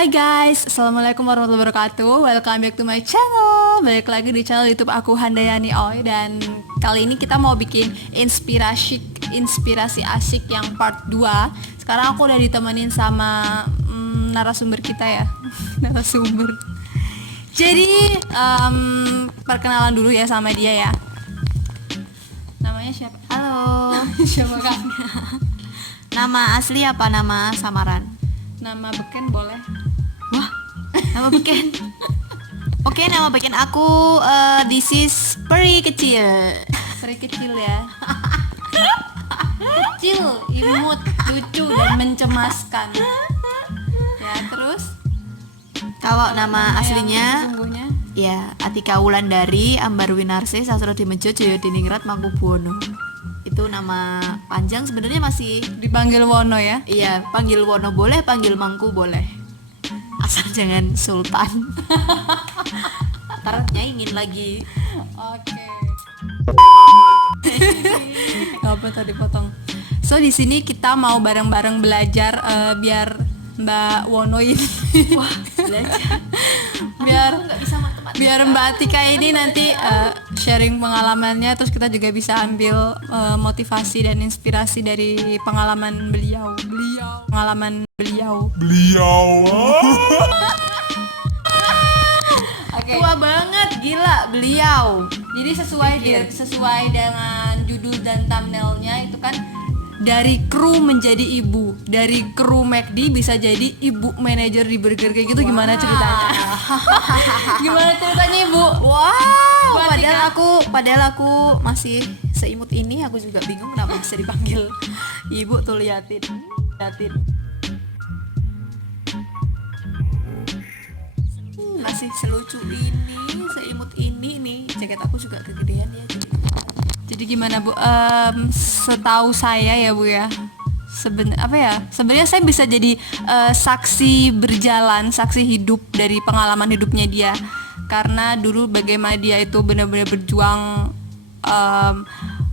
Hai guys, Assalamualaikum warahmatullahi wabarakatuh. Welcome back to my channel. Balik lagi di channel YouTube aku Handayani Oy. Dan kali ini kita mau bikin inspirasi asik yang part 2. Sekarang aku udah ditemenin sama narasumber kita ya. Narasumber. Jadi perkenalan dulu ya sama dia ya. Namanya siapa? Halo. Siapa kak? Nama asli apa nama samaran? Nama beken boleh. Wah, nama beken. Oke, nama beken aku this is peri kecil. Peri kecil ya. Kecil, imut, lucu dan mencemaskan. Ya, terus Kalau nama aslinya sesungguhnya ya Atika Wulandari Ambarwinarse Sastro Dimejo Jayadiningrat Mangkubuwono. Itu nama panjang sebenarnya masih dipanggil Wono ya. iya, panggil Wono boleh, panggil Mangku boleh. Asal jangan Sultan. Ntar nyaingin lagi. Oke. Gak apa tadi potong. So di sini kita mau bareng-bareng belajar biar Mbak Wono ini Wah, belajar. biar Nggak bisa matematika. biar Mbak Atika ini nanti sharing pengalamannya, terus kita juga bisa ambil motivasi dan inspirasi dari pengalaman beliau. Oke. Tua banget, gila beliau. Jadi sesuai dengan judul dan thumbnailnya itu kan dari kru menjadi ibu, dari kru McD bisa jadi ibu manajer di burger kayak gitu. Gimana ceritanya? Gimana ceritanya ibu? Wow, Buat padahal aku masih seimut ini, aku juga bingung kenapa bisa dipanggil ibu tuh, liatin. Masih selucu ini, seimut ini nih. Jaket aku juga kegedean ya. Jadi gimana Bu? Setahu saya ya Bu ya. Sebenarnya saya bisa jadi saksi berjalan, saksi hidup dari pengalaman hidupnya dia. Karena dulu bagaimana dia itu benar-benar berjuang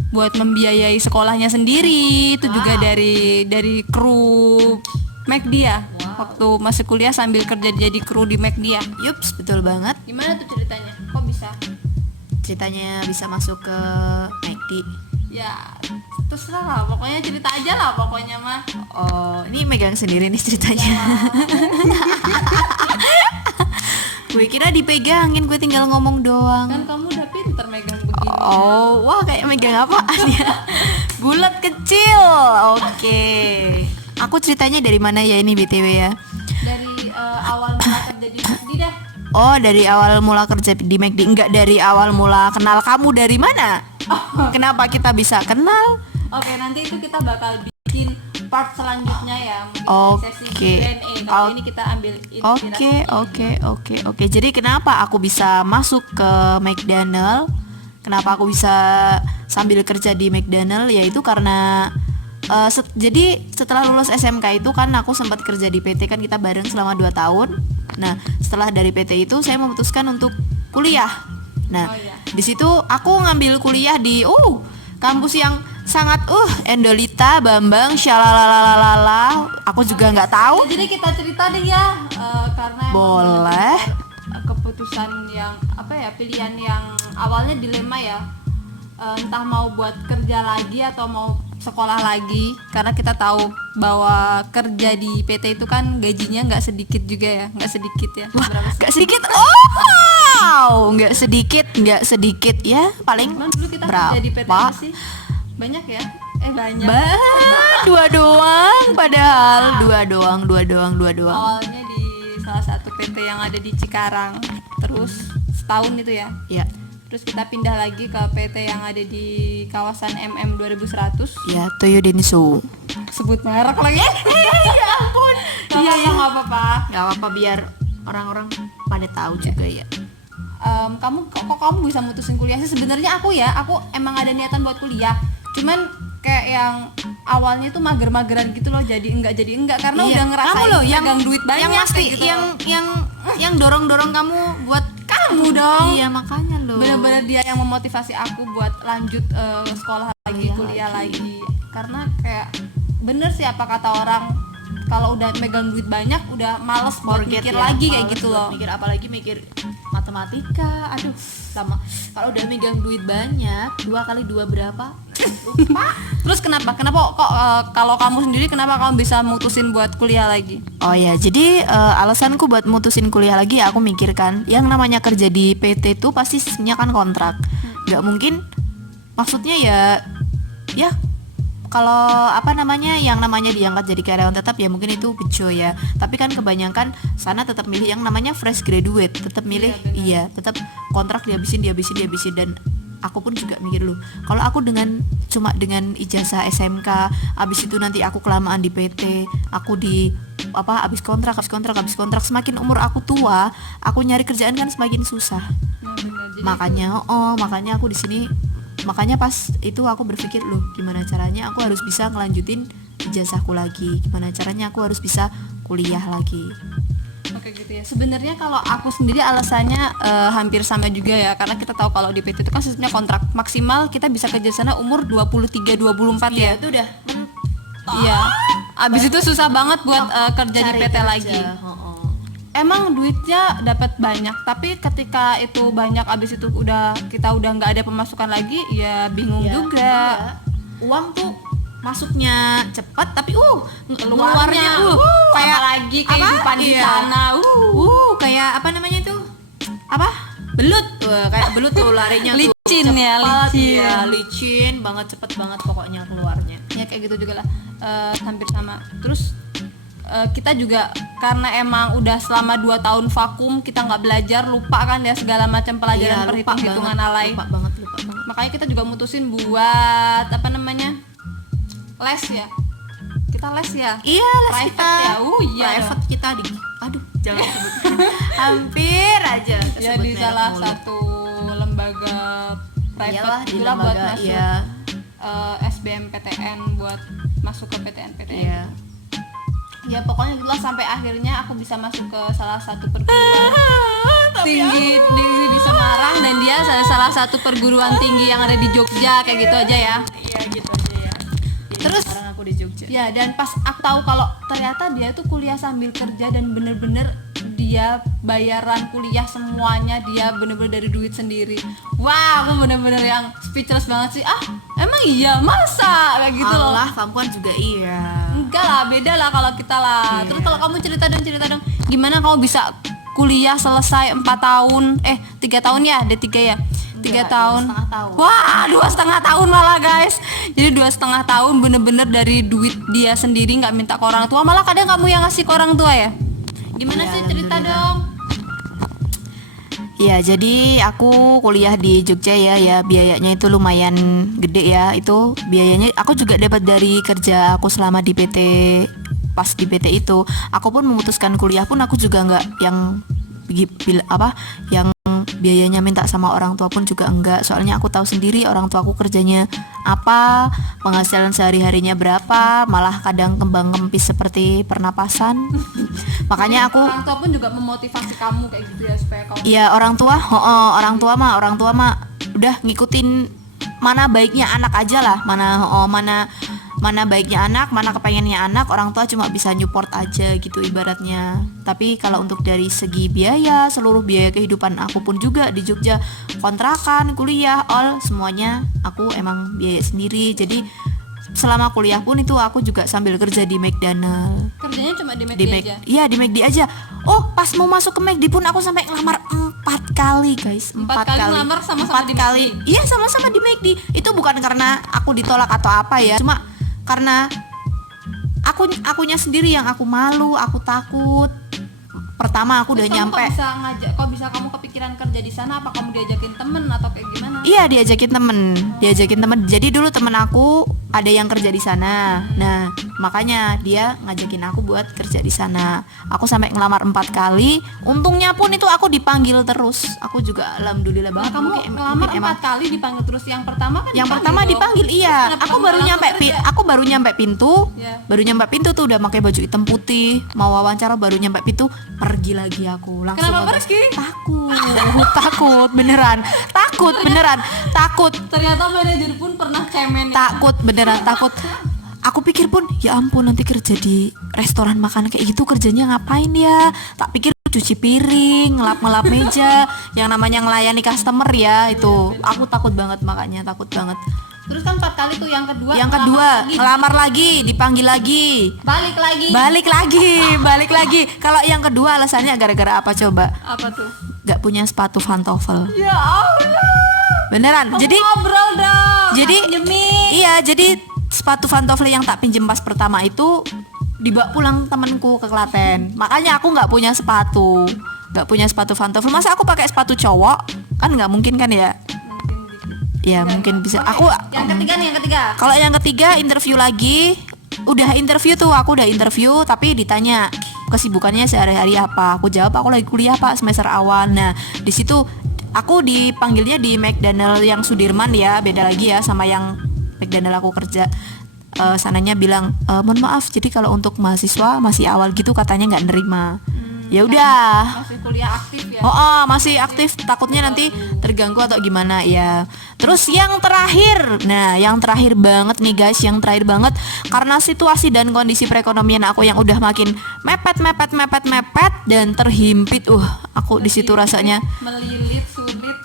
buat membiayai sekolahnya sendiri. Itu juga dari kru McD ya. Waktu masih kuliah sambil kerja jadi kru di McD ya. Yups, betul banget. Gimana tuh ceritanya? Kok bisa? Ceritanya bisa masuk ke McD. Ya terserah lah, pokoknya cerita aja lah pokoknya mah. Oh, ini megang sendiri nih ceritanya. Gue kira dipegangin, gue tinggal ngomong doang. Kan kamu udah pinter megang begini. Oh, wah kayak megang apaan ya? Bulat kecil. Oke. Aku ceritanya dari mana ya ini BTW ya? Dari awal mula kerja di McD dah. Oh, dari awal mula kerja di McD. Enggak, dari awal mula kenal kamu dari mana? Kenapa kita bisa kenal? Oke, nanti itu kita bakal bikin part selanjutnya ya, mungkin sesi Oke. Q&A. Tapi ini kita ambil inspirasi. Oke. Jadi kenapa aku bisa masuk ke McDonald? Kenapa aku bisa sambil kerja di McDonald? Yaitu karena jadi setelah lulus SMK itu kan aku sempat kerja di PT, kan kita bareng selama 2 tahun. Nah, setelah dari PT itu saya memutuskan untuk kuliah. Nah, di situ aku ngambil kuliah di kampus yang sangat Endolita, Bambang, syalalalala. Aku juga nggak tahu. Jadi kita cerita deh ya, karena Boleh. keputusan yang pilihan yang awalnya dilema ya, entah mau buat kerja lagi atau mau sekolah lagi, karena kita tahu bahwa kerja di PT itu kan gajinya nggak sedikit juga ya, nggak sedikit ya. Berapa sih? Nggak sedikit. Wow, nggak sedikit ya, paling Emang dulu kita berapa? kerja di PT apa sih? Banyak ya? Banyak. Dua doang, padahal dua doang. Awalnya di salah satu PT yang ada di Cikarang, terus setahun itu ya. Ya, Terus kita pindah lagi ke PT yang ada di kawasan MM 2100. ya Toyo Denso. Sebut merek lagi. Ya ampun. Iya, nggak apa-apa. Nggak apa-apa, biar orang-orang pada tahu juga ya. Kamu bisa mutusin kuliah sih? Sebenarnya aku emang ada niatan buat kuliah. Cuman kayak yang awalnya tuh mager-mageran gitu loh, jadi enggak karena udah ngerasain kamu loh yang megang duit banyak yang pasti kayak gitu. yang dorong kamu buat Kamu dong. Iya, makanya loh. Bener-bener dia yang memotivasi aku buat lanjut sekolah lagi, kuliah lagi. Karena kayak bener sih apa kata orang, kalau udah megang duit banyak udah males buat mikir lagi kayak gitu loh. Mikir apalagi mikir matematika. Aduh, sama kalau udah megang duit banyak, 2 kali 2 berapa? Lupa. Terus kenapa kok kalau kamu sendiri kenapa kamu bisa mutusin buat kuliah lagi? Oh ya, jadi alasanku buat mutusin kuliah lagi aku mikirkan yang namanya kerja di PT tuh pasti sistemnya kan kontrak. Nggak mungkin, maksudnya ya kalau yang namanya diangkat jadi karyawan tetap ya mungkin itu bejo ya. Tapi kan kebanyakan sana tetap milih yang namanya fresh graduate, tetap milih tetap kontrak dihabisin dan aku pun juga mikir loh, kalau aku cuma dengan ijazah SMK, abis itu nanti aku kelamaan di PT, aku abis kontrak, semakin umur aku tua, aku nyari kerjaan kan semakin susah. Makanya aku di sini. Makanya pas itu aku berpikir loh, gimana caranya aku harus bisa ngelanjutin ijazahku lagi, gimana caranya aku harus bisa kuliah lagi. Oke gitu ya. Sebenarnya kalau aku sendiri alasannya hampir sama juga ya, karena kita tahu kalau di PT itu kan sistemnya kontrak, maksimal kita bisa kerja sana umur 23-24 ya. Itu udah Iya. Abis itu susah banget buat kerja di PT lagi. Emang duitnya dapat banyak, tapi ketika itu banyak abis itu kita udah nggak ada pemasukan lagi, ya bingung juga. Uang tuh masuknya cepat, tapi keluarnya kayak apalagi kehidupan di sana. Kayak apa namanya itu? Belut. Kayak belut tuh larinya tuh. Licin ya, licin banget, cepet banget pokoknya keluarnya. Ya kayak gitu juga lah, hampir sama. Terus kita juga karena emang udah selama 2 tahun vakum, kita nggak belajar, lupa kan ya segala macam pelajaran perhitungan alay. Lupa banget. Makanya kita juga mutusin buat les ya. Kita les ya. Iya, les private kita. Ya. Private kita di. Aduh, jangan sebut. Hampir aja. Ya di salah satu lembaga private itulah buat masuk SBMPTN buat masuk ke PTN. Iya. Ya pokoknya itulah sampai akhirnya aku bisa masuk ke salah satu perguruan tinggi di Semarang, dan dia salah satu perguruan tinggi yang ada di Jogja, kayak gitu aja ya. Iya gitu aja ya. Terus sekarang aku di Jogja. Ya, dan pas aku tahu kalau ternyata dia tuh kuliah sambil kerja dan bener-bener dia bayaran kuliah semuanya dia bener-bener dari duit sendiri. Wah, aku bener-bener yang speechless banget sih. Emang iya masa kayak gitu loh. Allah, perempuan juga iya. Enggak lah, beda lah kalau kita lah. Terus kalau kamu cerita dong, gimana kamu bisa kuliah selesai 4 tahun 3 tahun ya, ada 3 ya. 3 tahun. 2,5 tahun. Wah, 2,5 tahun malah guys. Jadi 2,5 tahun bener-bener dari duit dia sendiri, nggak minta ke orang tua. Malah kadang kamu yang ngasih ke orang tua ya. Gimana sih, cerita dong. Ya, jadi aku kuliah di Jogja ya biayanya itu lumayan gede ya. Itu biayanya aku juga dapat dari kerja aku selama di PT. Pas di PT itu, aku pun memutuskan kuliah pun aku juga nggak yang yang biayanya minta sama orang tua pun juga enggak. Soalnya aku tahu sendiri orang tua aku kerjanya apa, penghasilan sehari-harinya berapa, malah kadang kembang kempis seperti pernapasan. Makanya aku orang tua pun juga memotivasi kamu kayak gitu ya, supaya kamu. Iya, orang tua mah udah ngikutin mana baiknya anak aja lah, mana baiknya anak, mana kepengennya anak, orang tua cuma bisa support aja gitu ibaratnya. Tapi kalau untuk dari segi biaya, seluruh biaya kehidupan aku pun juga di Jogja, kontrakan, kuliah, semuanya aku emang biaya sendiri. Jadi selama kuliah pun itu aku juga sambil kerja di McDonald. Kerjanya cuma di McD aja? Iya, di McD aja. Pas mau masuk ke McD pun aku sampai ngelamar 4 kali guys. 4 kali ngelamar sama-sama di McD? Iya, sama-sama di McD. Itu bukan karena aku ditolak atau apa ya, cuma karena akunya sendiri yang aku malu, aku takut. Pertama aku udah nyampe. Kok bisa kamu kepikiran kerja di sana? Apa kamu diajakin temen atau kayak gimana? Iya, diajakin temen. Jadi dulu temen aku ada yang kerja di sana. Nah, makanya dia ngajakin aku buat kerja di sana. Aku sampai ngelamar 4 kali. Untungnya pun itu aku dipanggil terus. Aku juga alhamdulillah banget. Kamu ngelamar 4 kali dipanggil terus. Yang pertama dipanggil, iya. Aku baru nyampe pintu. Yeah. Baru nyampe pintu tuh udah pakai baju hitam putih, mau wawancara, baru nyampe pintu pergi lagi aku. Langsung. Kenapa pergi? Takut beneran. Takut. Ternyata manajer pun pernah cemen. Takut. aku pikir pun ya ampun, nanti kerja di restoran makan kayak gitu kerjanya ngapain ya. Tak pikir cuci piring, ngelap meja, yang namanya ngelayani customer ya itu. Aku takut banget, makanya takut banget. Terus kan 4 kali tuh, yang kedua Ngelamar lagi, dipanggil lagi, balik lagi. Kalau yang kedua alasannya gara-gara apa coba? Apa tuh? Gak punya sepatu pantofel. Ya Allah, Beneran. Jadi ngobrol dong. jadi Pinjemin. iya, jadi sepatu pantofel yang tak pinjem pas pertama itu dibawa pulang temanku ke Klaten. Makanya aku nggak punya sepatu pantofel. Masa aku pakai sepatu cowok? Kan nggak mungkin kan ya? Ya mungkin bisa. Oke, Aku yang ketiga. kalau yang ketiga interview lagi. Udah interview tuh, aku udah interview tapi ditanya kesibukannya sehari-hari apa. Aku jawab aku lagi kuliah Pak, semester awal. Nah, di situ aku dipanggilnya di McDonald yang Sudirman ya, beda lagi ya sama yang McDonald aku kerja. Sananya bilang mohon maaf, jadi kalau untuk mahasiswa masih awal gitu katanya nggak nerima. Ya udah. Masih kuliah aktif ya. Masih aktif, takutnya nanti terganggu atau gimana ya. Terus yang terakhir banget nih guys, karena situasi dan kondisi perekonomian aku yang udah makin mepet dan terhimpit. Aku di situ rasanya Melilit, sulit.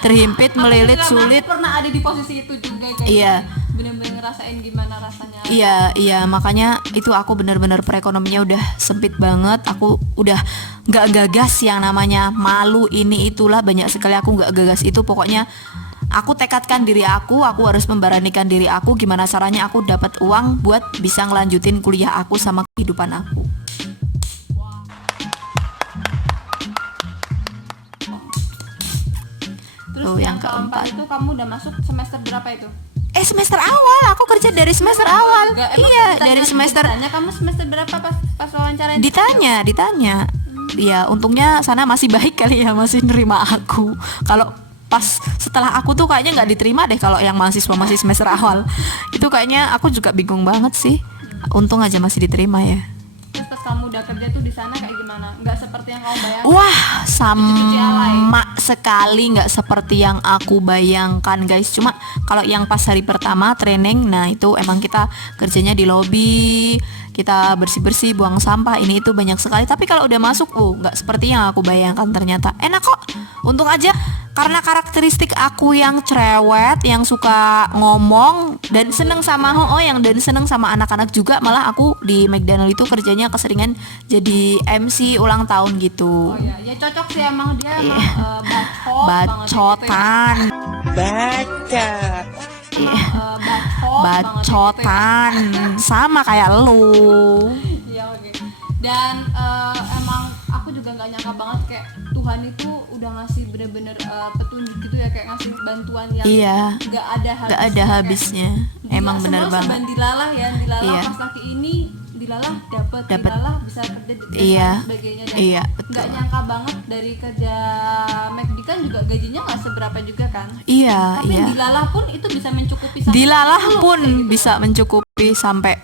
terhimpit, melilit, Aku juga sulit. pernah ada di posisi itu juga guys. Iya. Bener-bener ngerasain gimana rasanya. Iya, makanya itu aku benar-benar perekonomiannya udah sempit banget. Aku udah nggak gagas yang namanya malu ini itulah, banyak sekali aku nggak gagas itu. Pokoknya aku tekadkan diri aku harus memberanikan diri aku gimana caranya aku dapat uang buat bisa ngelanjutin kuliah aku sama kehidupan aku. Terus Tuh, yang yang keempat keempat. itu kamu udah masuk semester berapa itu? Semester awal, aku kerja dari semester awal. Enggak, emang Iya, ditanya- dari semester. ditanya kamu semester berapa pas wawancara? Ditanya. Ya untungnya sana masih baik kali ya, masih nerima aku. Kalau pas setelah aku tuh kayaknya nggak diterima deh kalau yang mahasiswa masih semester awal. Itu kayaknya aku juga bingung banget sih. Untung aja masih diterima ya. Terus pas kamu udah kerja tuh di sana kayak gimana? Nggak seperti yang kamu bayangkan? Wah, sama sekali nggak seperti yang aku bayangkan guys. Cuma kalau yang pas hari pertama training, nah itu emang kita kerjanya di lobi, kita bersih-bersih, buang sampah, ini itu banyak sekali. Tapi kalau udah masuk, nggak seperti yang aku bayangkan, ternyata enak kok. Untung aja karena karakteristik aku yang cerewet, yang suka ngomong dan seneng sama anak-anak juga. Malah aku di McDonald itu kerjanya keseringan jadi MC ulang tahun gitu. Oh ya, ya cocok sih emang dia emang bacot Bacotan. banget gitu ya. Bacotan sama kayak lu. Iya, oke. Dan emang aku juga nggak nyangka banget kayak Tuhan itu udah ngasih bener-bener petunjuk gitu ya, kayak ngasih bantuan yang Iya, nggak ada habisnya. gak ada habisnya. Emang bener banget. Dilalah ya, dilalah Iya. pas laki ini dilalah dapat, Dapet. dilalah bisa kerja di Iya. dan sebagainya. Dan Iya, nggak betul. nyangka banget dari kerja McD kan juga gajinya nggak seberapa juga kan. Iya, Tapi iya. dilalah pun itu bisa mencukupi sampai Dilalah 10 pun kayak gitu. bisa mencukupi sampai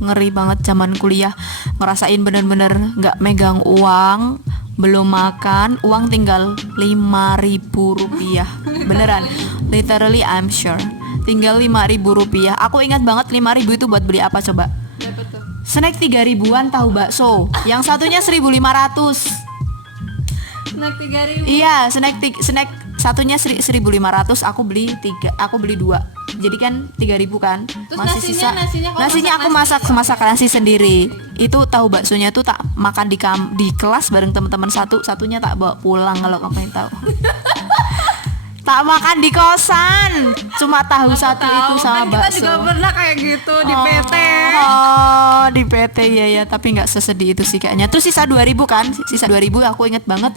ngeri banget zaman kuliah. Ngerasain bener-bener gak megang uang, belum makan, uang tinggal 5.000 rupiah. Beneran, literally I'm sure tinggal 5.000 rupiah. Aku ingat banget 5.000 itu buat beli apa coba? Berapa tuh? Snack 3.000-an tahu bakso. Yang satunya 1.500. Snack 3.000. Iya, snack satunya 1.500, aku beli 2. Jadi kan 3.000 kan. Terus Masih nasinya- sisa. nasinya kamu Nasinya aku masak masak nasi sendiri. Itu tahu baksonya tuh tak makan di kelas bareng teman-teman, satunya tak bawa pulang kalau kamu tahu. Tak makan di kosan. Cuma tahu satu itu sama kan kita bakso. juga pernah kayak gitu di PT. Oh, di PT ya, tapi nggak sesedih itu sih kayaknya. Terus sisa 2.000 kan? Sisa 2.000 aku inget banget.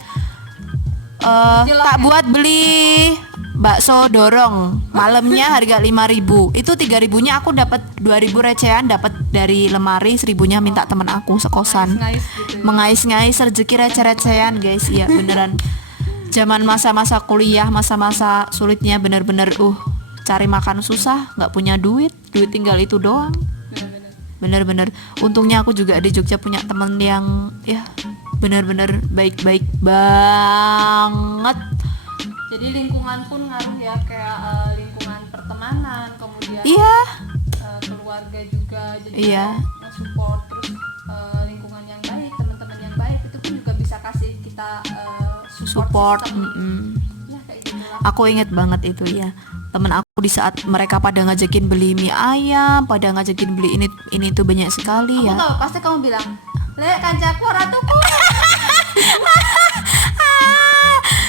Tak buat beli bakso dorong. Malamnya harga 5.000. Itu 3.000-nya aku dapat 2.000 recehan, dapat dari lemari, 1.000-nya minta teman aku sekosan. Ngais gitu ya. Mengais-ngais rezeki receh-recehan, guys. Iya, beneran. Zaman masa-masa kuliah, masa-masa sulitnya bener-bener cari makan susah, nggak punya duit tinggal itu doang. Bener-bener. Untungnya aku juga di Jogja punya temen yang ya bener-bener baik-baik banget. Jadi lingkungan pun ngaruh ya, kayak lingkungan pertemanan, kemudian Iya, keluarga juga, jadi Iya. support, terus lingkungan yang baik, teman-teman yang baik itu pun juga bisa kasih kita Support. system. Nah kayak gitu lah. Aku inget banget itu ya, temen aku di saat mereka pada ngajakin beli mie ayam, pada ngajakin beli ini tuh banyak sekali Aku ya. tahu pasti kamu bilang, "Lek, kancaku ratuku."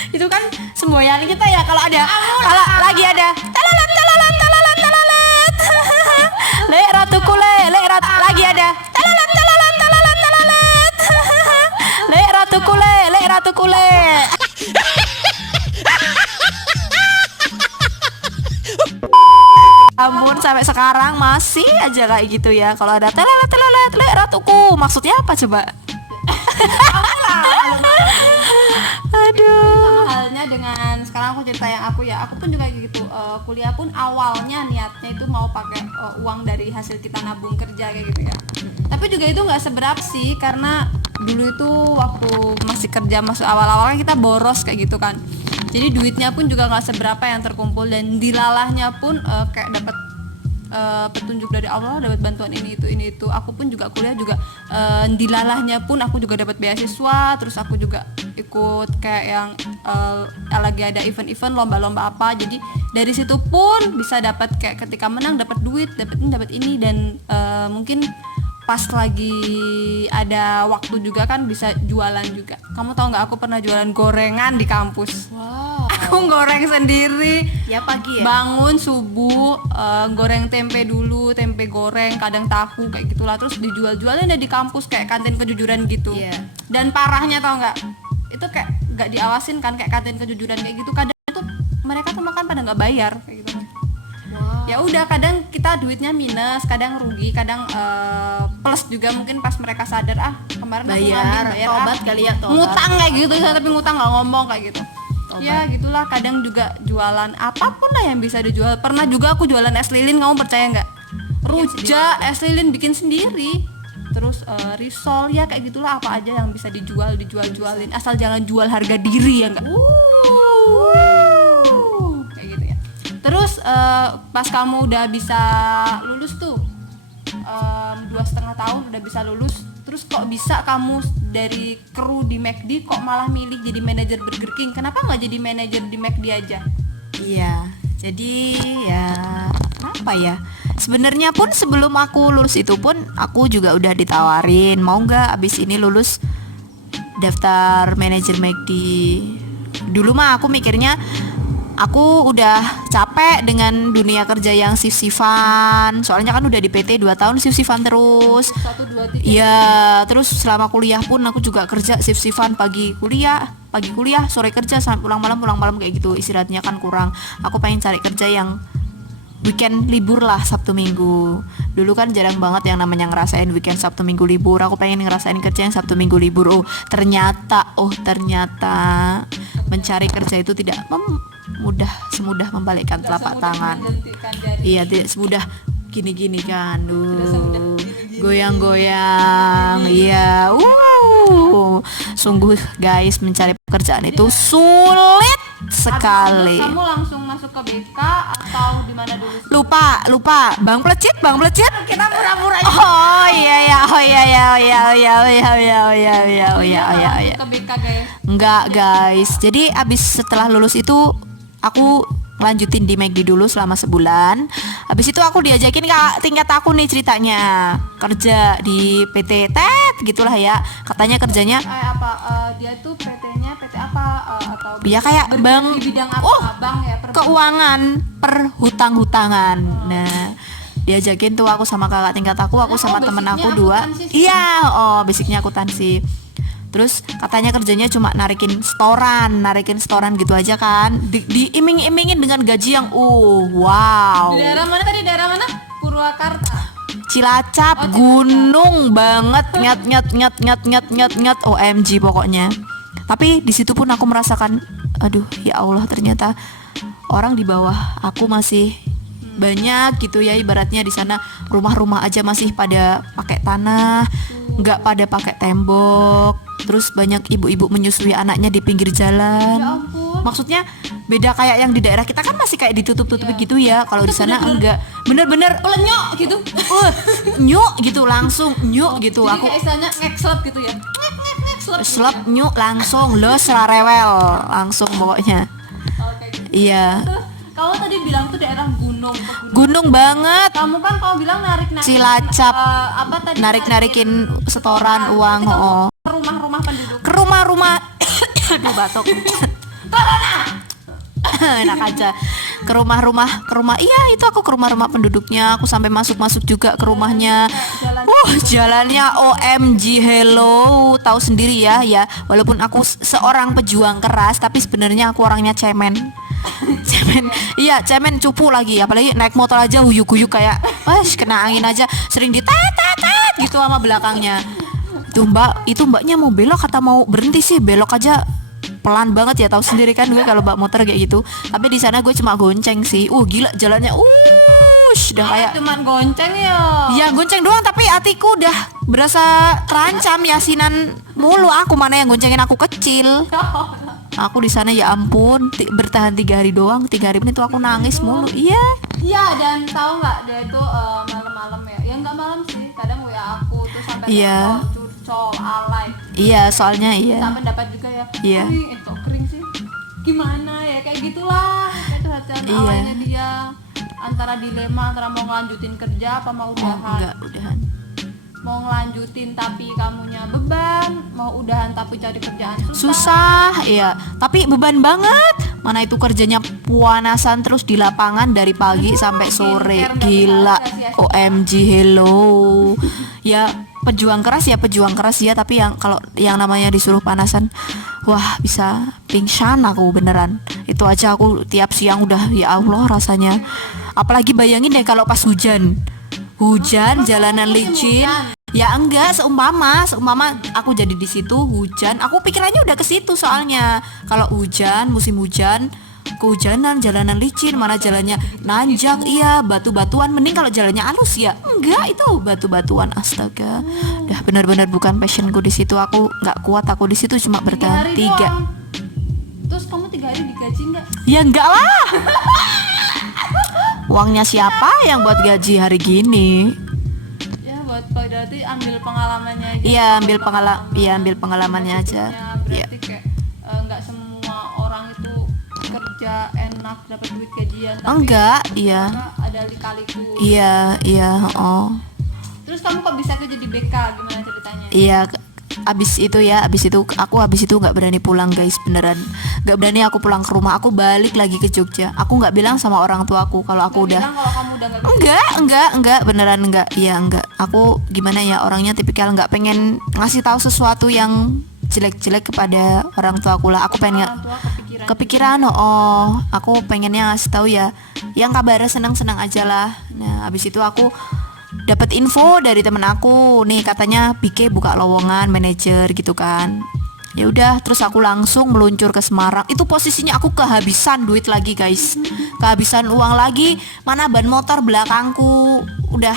Itu kan semboyan kita ya, kalau lagi ada talalat talalat talalat talalat. Le ratuku le lagi ada talalat talalat talalat talalat. Le ratuku le. Ampun, sampai sekarang masih aja kayak gitu ya. Kalau ada talalat talalat le ratuku, maksudnya apa coba? Aduh. Sama halnya dengan sekarang aku cerita yang aku pun juga kayak gitu. Kuliah pun awalnya niatnya itu mau pakai uang dari hasil kita nabung kerja kayak gitu ya. Tapi juga itu nggak seberapa sih, karena dulu itu waktu masih kerja, masuk awal-awalnya kita boros kayak gitu kan. Jadi duitnya pun juga nggak seberapa yang terkumpul, dan dilalahnya pun kayak dapat petunjuk dari Allah, dapat bantuan ini itu. Aku pun juga kuliah juga dilalahnya pun aku juga dapat beasiswa, terus aku juga ikut kayak yang lagi ada event-event lomba-lomba apa. Jadi dari situ pun bisa dapat kayak ketika menang dapat duit, dapat ini, dan mungkin pas lagi ada waktu juga kan bisa jualan juga. Kamu tahu nggak, aku pernah jualan gorengan di kampus. Wow. Aku goreng sendiri. Ya pagi ya. Bangun subuh, goreng tempe dulu, tempe goreng, kadang tahu kayak gitulah, terus dijual-jualin di kampus kayak kantin kejujuran gitu. Iya. Dan parahnya tau nggak, itu kayak nggak diawasin kan, kayak kantin kejujuran kayak gitu. Kadang tuh mereka tuh makan pada nggak bayar kayak gitu. Wow. Ya udah, kadang kita duitnya minus, kadang rugi, kadang plus juga, mungkin pas mereka sadar kemarin aku Bayar, ngambil, tobat kali ya, tobat. ngutang kayak gitu, tapi ngutang nggak ngomong kayak gitu. Tobat. Ya gitulah, kadang juga jualan apapun lah yang bisa dijual. Pernah juga aku jualan es lilin, kamu percaya nggak? Rujak, es lilin bikin sendiri. Terus risol, ya kayak gitulah, apa aja yang bisa dijualin, asal jangan jual harga diri ya enggak. Kayak gitu ya. Terus pas kamu udah bisa lulus tuh 2,5 tahun udah bisa lulus, terus kok bisa kamu dari kru di McD kok malah milih jadi manajer Burger King? Kenapa nggak jadi manajer di McD aja? Iya, jadi ya apa ya? Sebenarnya pun sebelum aku lulus itu pun aku juga udah ditawarin, mau nggak abis ini lulus daftar manajer McD. Dulu mah aku mikirnya aku udah capek dengan dunia kerja yang shift-shiftan. Soalnya kan udah di PT 2 tahun shift-shiftan terus. 1, 2, 3. Iya, terus selama kuliah pun aku juga kerja shift-shiftan, pagi kuliah, sore kerja, sampai pulang malam kayak gitu. Istirahatnya kan kurang. Aku pengen cari kerja yang weekend libur lah, Sabtu Minggu. Dulu kan jarang banget yang namanya ngerasain weekend Sabtu Minggu libur. Aku pengen ngerasain kerja yang Sabtu Minggu libur. Ternyata mencari kerja itu tidak semudah membalikkan telapak tangan. Iya, tidak semudah gini-gini kan. Goyang-goyang. Iya. Sungguh guys, mencari pekerjaan itu sulit sekali. Kamu langsung masuk ke BK atau di mana dulu? Lupa. Bang Plecit. Kita pura-pura Oh iya. ke BK guys. Enggak guys. Jadi abis setelah lulus itu aku lanjutin di McD dulu selama sebulan. Habis itu aku diajakin ke tingkat aku nih ceritanya, kerja di PT TET gitulah ya. Katanya kerjanya Dia tuh PT-nya PT apa atau ya kayak bank, di bidang apa? Bank ya, keuangan perhutang-hutangan. Nah, diajakin tuh aku sama kakak tingkat aku sama temen aku dua. Iya, basicnya akuntansi. Terus katanya kerjanya cuma narikin setoran gitu aja kan. Diiming-imingin dengan gaji yang wow. Di daerah mana tadi? Daerah mana? Purwakarta. Cilacap, gunung banget, nyat OMG pokoknya. Tapi di situ pun aku merasakan, aduh ya Allah, ternyata orang di bawah aku masih banyak gitu ya, ibaratnya di sana rumah-rumah aja masih pada pakai tanah, nggak pada pakai tembok. Terus banyak ibu-ibu menyusui anaknya di pinggir jalan. Ya ampun. Maksudnya beda kayak yang di daerah kita kan masih kayak ditutup-tutup gitu ya. Kalau di sana enggak. Bener-bener Lenyok gitu. nyuk gitu langsung nyuk gitu. Jadi Aku kayak istilahnya ngekslep gitu ya. Ngek, slap nyuk langsung lo serarewel langsung pokoknya. Oke. Gitu. Iya. Terus kamu tadi bilang tuh daerah gunung, pegunungan. Gunung banget. Kamu bilang narik-narik Cilacap. apa tadi? Narik-narikin setoran uang. Itu Oh. ke rumah-rumah penduduk. Ke rumah-rumah aduh batuk. Enak aja. Ke rumah iya itu aku ke rumah-rumah penduduknya. Aku sampai masuk juga ke rumahnya. Jalannya OMG hello. Tahu sendiri ya. Walaupun aku seorang pejuang keras, tapi sebenarnya aku orangnya cemen. Iya cemen cupu lagi, apalagi naik motor aja huyuk-huyuk kayak kena angin aja, sering ditet gitu sama belakangnya. Itu mbaknya mau belok kata mau berhenti sih, belok aja pelan banget ya, tahu sendiri kan gue kalau bawa motor kayak gitu. Tapi di sana gue cuma gonceng sih. Gila jalannya udah kayak cuman gonceng ya. Ya gonceng doang, tapi hatiku udah berasa terancam, yasinan mulu. Aku mana yang goncengin aku kecil. Aku di sana ya ampun bertahan 3 hari doang. 3 hari itu aku nangis mulu. Iya. Iya, dan tahu nggak dia itu malam-malam ya. Ya nggak malam sih. Kadang WA aku tuh sampai curcol alay. Iya, soalnya iya. Sampai dapat juga ya. Iya. Itu kering sih. Gimana ya kayak gitulah. Itu hatian alaynya dia. Antara dilema antara mau ngelanjutin kerja apa mau udahan. Enggak, udahan. Mau ngelanjutin tapi kamunya beban, mau udahan tapi cari kerjaan susah. Iya, tapi beban banget. Mana itu kerjanya puanasan terus di lapangan dari pagi sampai sore. Gila. OMG hello. Ya pejuang keras ya, tapi kalau yang namanya disuruh panasan, wah bisa pingsan aku beneran. Itu aja aku tiap siang udah ya Allah rasanya. Apalagi bayangin deh kalau pas hujan, jalanan licin. Ya enggak, seumpama aku jadi di situ hujan, aku pikirannya udah ke situ soalnya. Kalau hujan, musim hujan, kehujanan, jalanan licin, mana jalannya nanjak, iya, batu-batuan. Mending kalau jalannya halus ya. Enggak, itu batu-batuan, astaga. Udah benar-benar bukan passionku di situ. Aku nggak kuat, aku di situ cuma bertahan 3. Terus kamu 3 hari digaji nggak? Ya enggak lah. Uangnya siapa yang buat gaji hari gini? Ya buat berarti ambil pengalamannya aja. Iya, ambil pengalamannya aja. Berarti kayak nggak semua orang itu kerja enak dapat duit gajian. Tapi enggak, iya. Ada lika-liku. Iya. Terus kamu kok bisa kerja di BK? Gimana ceritanya? Iya, abis itu aku nggak berani pulang guys, beneran nggak berani aku pulang ke rumah. Aku balik lagi ke Jogja. Aku nggak bilang sama orang tua aku kalau aku udah kalau kamu udah enggak beneran enggak. Iya enggak, aku gimana ya, orangnya tipikal nggak pengen ngasih tahu sesuatu yang jelek-jelek kepada orang tua aku lah. Aku pengen kepikiran aku pengennya ngasih tahu ya yang kabarnya senang-senang aja lah. Nah abis itu aku dapat info dari temen aku nih, katanya Pike buka lowongan manajer gitu kan. Ya udah, terus aku langsung meluncur ke Semarang. Itu posisinya aku kehabisan duit lagi guys, kehabisan uang lagi. Mana ban motor belakangku udah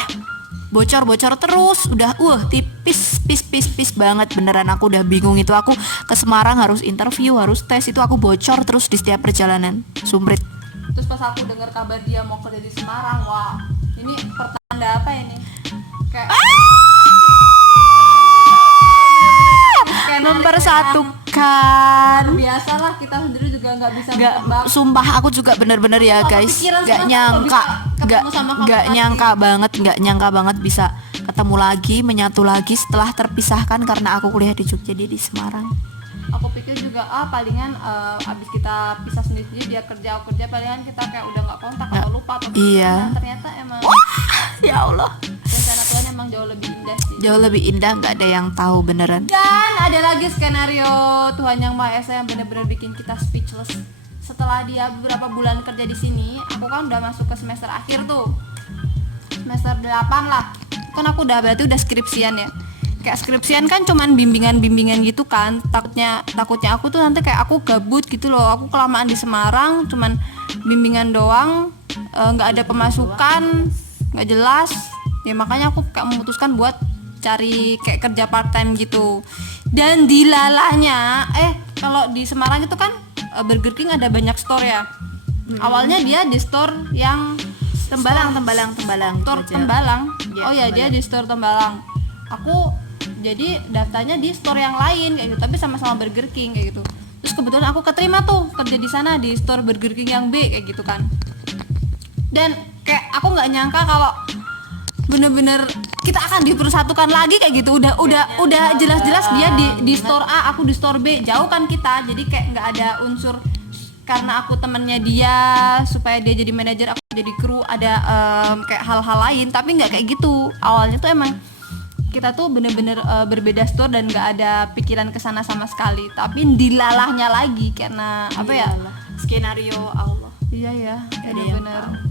bocor terus, udah tipis banget beneran. Aku udah bingung. Itu aku ke Semarang harus interview, harus tes, itu aku bocor terus di setiap perjalanan, sumprit. Terus pas aku dengar kabar dia mau kerja di Semarang, wah ini pertanda apa ini? Kayak mempersatukan. Biasalah, kita sendiri juga nggak bisa menebak. Sumpah aku juga bener-bener ya guys, nggak nyangka banget bisa ketemu lagi, menyatu lagi setelah terpisahkan karena aku kuliah di Jogja, dia di Semarang. Aku pikir juga palingan abis kita pisah sendiri dia kerja, aku kerja, palingan kita kayak udah nggak kontak atau lupa atau iya. Ternyata emang ya Allah, rencana Tuhan emang jauh lebih indah sih. Jauh lebih indah, nggak ada yang tahu beneran. Dan ada lagi skenario Tuhan Yang Maha Esa yang bener-bener bikin kita speechless. Setelah dia beberapa bulan kerja di sini, aku kan udah masuk ke semester akhir tuh, semester 8 lah. Kan aku berarti udah skripsian ya. Kayak skripsian kan cuman bimbingan gitu kan. Takutnya aku tuh nanti kayak aku gabut gitu loh. Aku kelamaan di Semarang, cuman bimbingan doang, nggak ada pemasukan, nggak jelas. Ya makanya aku kayak memutuskan buat cari kayak kerja part time gitu. Dan dilalahnya kalau di Semarang itu kan Burger King ada banyak store ya. Awalnya dia di store yang Tembalang store aja. Tembalang. Iya, Oh ya, dia di store Tembalang. Aku jadi daftarnya di store yang lain kayak gitu, tapi sama-sama Burger King kayak gitu. Terus kebetulan aku keterima tuh kerja di sana di store Burger King yang B kayak gitu kan. Dan kayak aku nggak nyangka kalau bener-bener kita akan dipersatukan lagi kayak gitu. Udah jelas-jelas dia di store A, aku di store B, jauh kan kita. Jadi kayak nggak ada unsur karena aku temennya dia supaya dia jadi manajer, aku jadi kru, ada kayak hal-hal lain, tapi nggak kayak gitu. Awalnya tuh emang kita tuh bener-bener berbeda store dan nggak ada pikiran kesana sama sekali, tapi dilalahnya lagi karena apa ya, Skenario Allah. iya ya, Ada yang bener-bener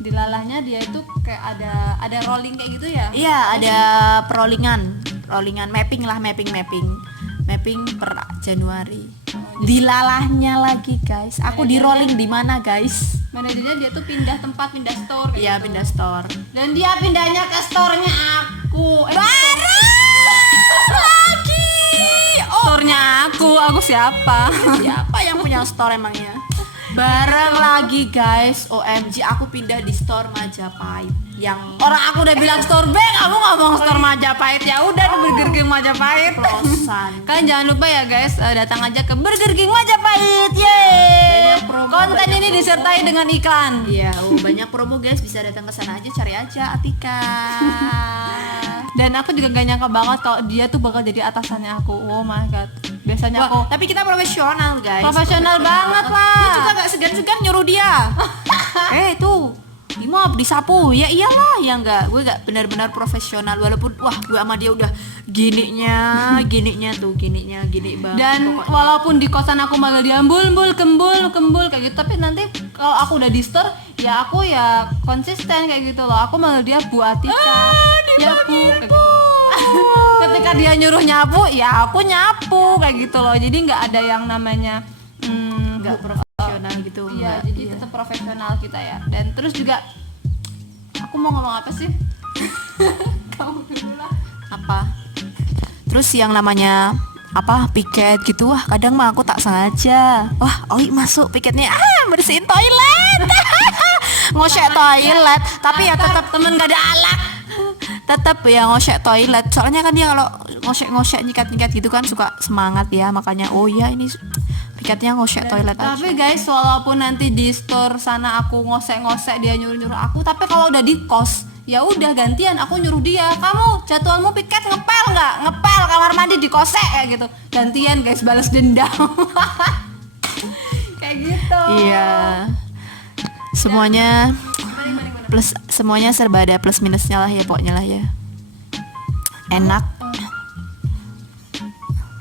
dilalahnya dia itu kayak ada rolling kayak gitu ya. Iya, ada perollingan mapping per Januari. Dilalahnya lagi guys. Aku di rolling di mana guys? Manajernya dia tuh pindah tempat, pindah store kayak Iya, gitu. pindah store. Dan dia pindahnya ke store-nya aku. Lagi. Store-nya aku siapa? Siapa yang punya store emangnya? Bareng lagi guys. OMG, aku pindah di store Majapahit yang Orang aku udah bilang store B, kamu ngomong store Majapahit. Ya udah di Burger King Majapahit. plosan. Kalian jangan lupa ya guys, datang aja ke Burger King Majapahit. Yeay. Banyak promo, Konten banyak ini promo. disertai dengan iklan. Iya, banyak promo guys, bisa datang ke sana aja, cari aja Atika. Dan aku juga gak nyangka banget kalau dia tuh bakal jadi atasannya aku. Oh my god. Biasanya aku Tapi kita profesional guys. profesional banget lah. Gue juga gak segan-segan nyuruh dia. Tuh dimop, disapu, ya iyalah, ya enggak, gue gak benar-benar profesional walaupun wah gue sama dia udah gininya gini banget. Dan pokoknya. walaupun di kosan aku manggil dia kembul kayak gitu, tapi nanti kalau aku udah di store ya aku ya konsisten kayak gitu loh. Aku manggil dia Bu Atika. Ya Bu kayak gitu. Ketika dia nyuruh nyapu ya aku nyapu kayak gitu loh. Jadi nggak ada yang namanya Nggak profesional gitu. Iya, nggak. jadi tetap profesional kita ya. Dan terus juga aku mau ngomong apa sih? Kamu dulu lah. Apa? Terus yang namanya apa piket gitu, wah kadang mah aku tak sengaja, wah Oi masuk piketnya, bersihin toilet. Ngosek toilet, tapi ya tetap Temen gak ada alat. tetap ya ngosek toilet, soalnya kan dia kalau ngosek nyikat gitu kan suka semangat ya, makanya oh ya ini piketnya ngosek toilet aja. Tapi guys, walaupun nanti di store sana aku ngosek dia nyuruh aku, tapi kalau udah di kos ya udah gantian, aku nyuruh dia, kamu jadwalmu piket ngepel nggak, ngepel kamar mandi dikosek ya gitu, gantian guys, balas dendam. Kayak gitu. Iya, semuanya plus, semuanya serba ada plus minusnya lah ya, pokoknya lah ya. Enak.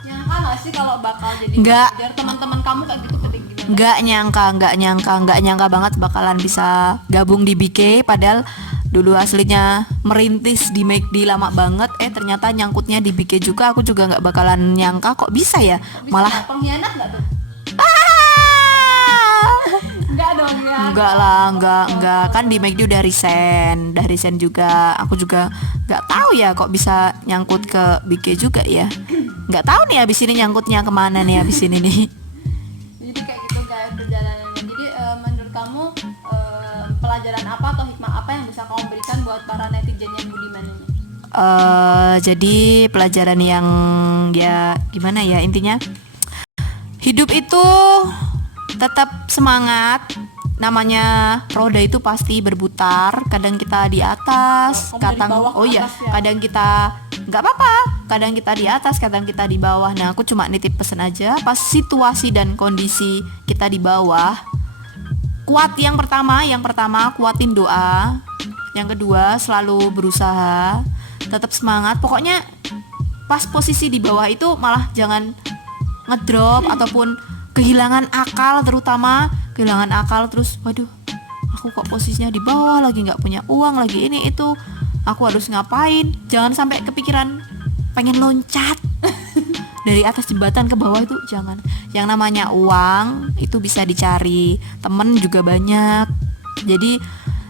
Nyangka nggak sih kalau bakal jadi Nggak. biar teman-teman kamu kayak gitu gimana? Nggak nyangka banget bakalan bisa gabung di BK, padahal dulu aslinya merintis di McD lama banget, ternyata nyangkutnya di BK juga. Aku juga nggak bakalan nyangka kok bisa ya, malah pengkhianat nggak tuh? Enggak dong ya. enggak kan di McD udah resign juga. Aku juga nggak tahu ya kok bisa nyangkut ke BK juga ya, nggak tahu nih abis ini nyangkutnya kemana nih abis ini nih. Jadi kayak gitu guys perjalanannya. Jadi menurut kamu pelajaran apa atau hikmah apa yang bisa kamu berikan buat para netizen yang budiman ini? Jadi pelajaran yang ya gimana ya, intinya hidup itu tetap semangat. Namanya roda itu pasti berputar, kadang kita di atas, Kamu dari kadang bawah ke atas ya? kadang kita nggak apa-apa, kadang kita di atas, kadang kita di bawah. Nah aku cuma nitip pesan aja, pas situasi dan kondisi kita di bawah, kuat. Yang pertama kuatin doa. Yang kedua selalu berusaha, tetap semangat. Pokoknya pas posisi di bawah itu malah jangan ngedrop ataupun kehilangan akal, terutama kehilangan akal terus waduh aku kok posisinya di bawah, lagi nggak punya uang, lagi ini itu, aku harus ngapain. Jangan sampai kepikiran pengen loncat dari atas jembatan ke bawah, itu jangan. Yang namanya uang itu bisa dicari, temen juga banyak. Jadi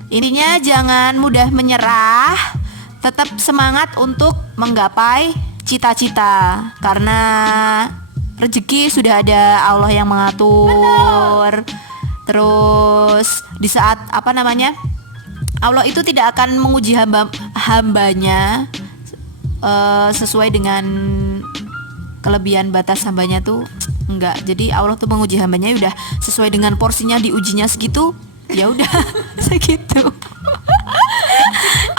intinya jangan mudah menyerah, tetap semangat untuk menggapai cita-cita, karena rezeki sudah ada Allah yang mengatur. Terus di saat apa namanya, Allah itu tidak akan menguji hambanya sesuai dengan kelebihan batas hambanya tuh enggak. Jadi Allah tuh menguji hambanya udah sesuai dengan porsinya, diujinya segitu, ya udah segitu.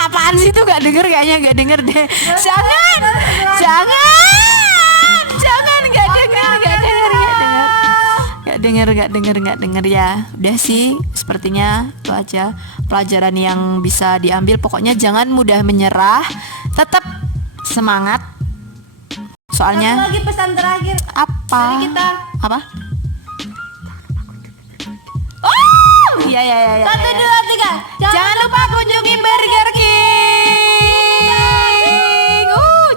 Apaan sih tuh, gak denger kayaknya, gak denger deh. Jangan gak denger ya. Udah sih, sepertinya itu aja pelajaran yang bisa diambil. Pokoknya jangan mudah menyerah, tetap semangat. Soalnya Satu lagi pesan terakhir apa? dari kita. Apa? Oh, iya. 1, 2, 3. Jangan lupa kunjungi Burger King.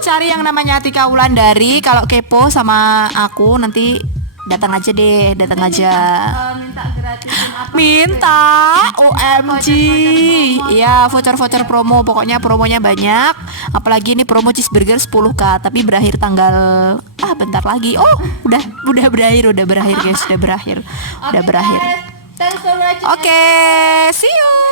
Cari yang namanya Atika Wulandari. Kalau kepo sama aku nanti datang aja deh, datang aja. Minta gratisin apa? Minta OMG. Iya, voucher promo. Pokoknya promonya banyak. Apalagi ini promo cheeseburger 10k, tapi berakhir tanggal bentar lagi. Oh, udah berakhir guys, udah berakhir. Guys, thanks for watching. Oke, see you.